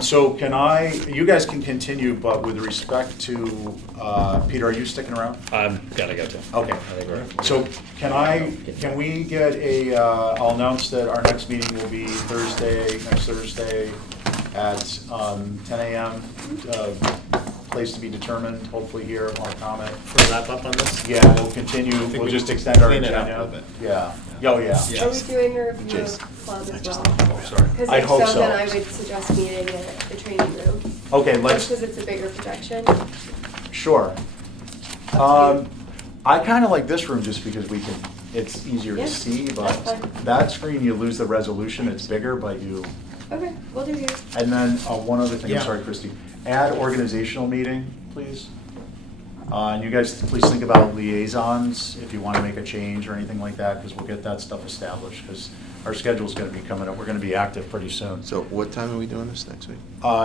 So can you guys can continue, but with respect to, Peter, are you sticking around? I'm gotta go too. Okay. So can we get I'll announce that our next meeting will be next Thursday at 10 a.m. Place to be determined, hopefully here, more comment. For a wrap up on this? Yeah, we'll continue, think we'll we just extend our clean it up agenda. a little bit. Yeah, oh, yeah. Yeah. Are we doing a review Jeez. of club as well? Oh, sorry. Because I'd if hope so, so. then I would suggest meeting at the training room. Okay, Just let's, because it's a bigger projection. sure. Up to you. I kind of like this room just because it's easier to Yeah, see, but that's fine. that screen, you lose the resolution, it's bigger, but Okay, we'll do here. and then one other thing, I'm Yeah. sorry, Christie, add organizational meeting, please. And you guys, please think about liaisons, if you want to make a change or anything like that, because we'll get that stuff established, because our schedule's going to be coming up, we're going to be active pretty soon. So what time are we doing this next week?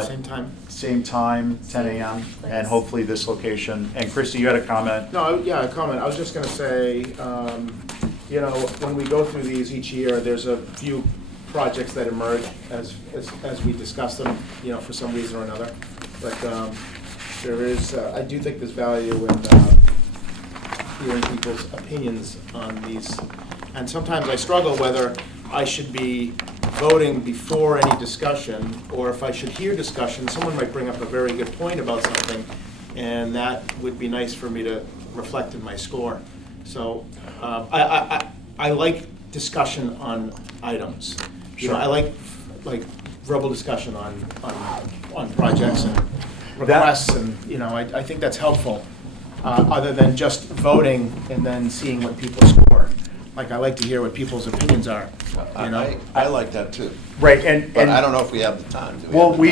Same time? Same time, 10 a.m., Same and place. hopefully this location. And Christie, you had a comment? No, yeah, a comment. I was just gonna say, when we go through these each year, there's a few projects that emerge as we discuss them, for some reason or another. But there is, I do think there's value in hearing people's opinions on these. And sometimes I struggle whether I should be voting before any discussion, or if I should hear discussion, someone might bring up a very good point about something, and that would be nice for me to reflect in my score. So I like discussion on items. Sure. I like verbal discussion on projects and requests, and I think that's helpful, other than just voting and then seeing what people score. Like, I like to hear what people's opinions are, I like that too, Right, but I don't know if we have the time. Do Well, have the we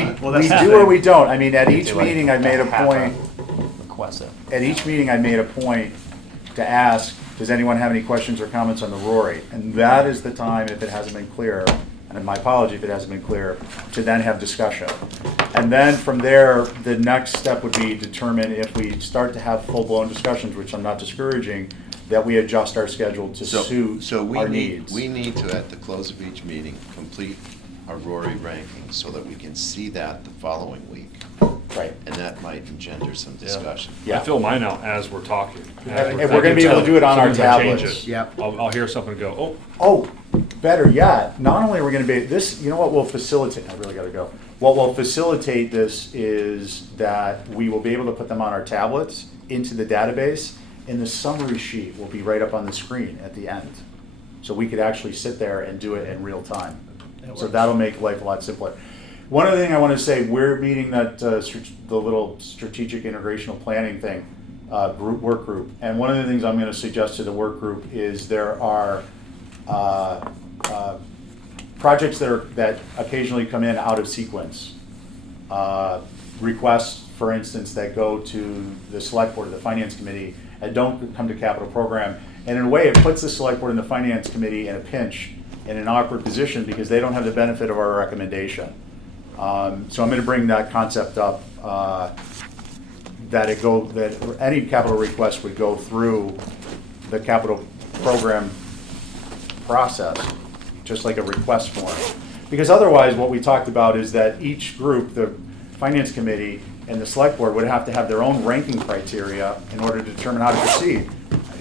time? we do or we don't. I mean, at each Do like meeting, I made a half point, Request it. at each meeting, I made a point to ask, does anyone have any questions or comments on the Rory? And that is the time, if it hasn't been clear, and my apology if it hasn't been clear, to then have discussion. And then from there, the next step would be determine if we start to have full-blown discussions, which I'm not discouraging, that we adjust our schedule to suit So our needs. we need to, at the close of each meeting, complete our Rory ranking so that we can see that the following week. Right. And that might engender some Yeah. discussion. Yeah. I fill mine out as we're talking. And we're gonna be able to do it on our Sometimes I change tablets. it. Yep. I'll hear something and go, Oh, better yet, not only are we gonna be, you know what will facilitate, I really gotta go. What will facilitate this is that we will be able to put them on our tablets into the database, and the summary sheet will be right up on the screen at the end. So we could actually sit there and do it in real time. So that'll make life a lot simpler. One other thing I wanna say, we're meeting that, the little strategic integrational planning thing, work group. And one of the things I'm gonna suggest to the work group is there are projects that occasionally come in out of sequence. Requests, for instance, that go to the select board or the finance committee and don't come to capital program. And in a way, it puts the select board and the finance committee in a pinch, in an awkward position, because they don't have the benefit of our recommendation. So I'm gonna bring that concept up, that any capital request would go through the capital program process, just like a request form. Because otherwise, what we talked about is that each group, the finance committee and the select board, would have to have their own ranking criteria in order to determine how to proceed.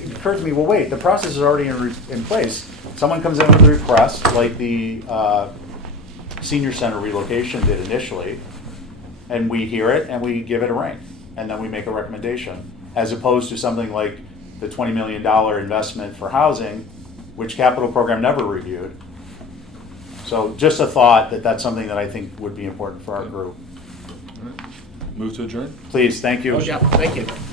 It occurred to me, well, wait, the process is already in place. Someone comes in with a request, like the senior center relocation did initially, and we hear it and we give it a rank, and then we make a recommendation, as opposed to something like the $20 million investment for housing, which capital program never reviewed. So just a thought that that's something that I think would be important for our group. move to adjourn? Please, thank you. Oh, yeah, thank you.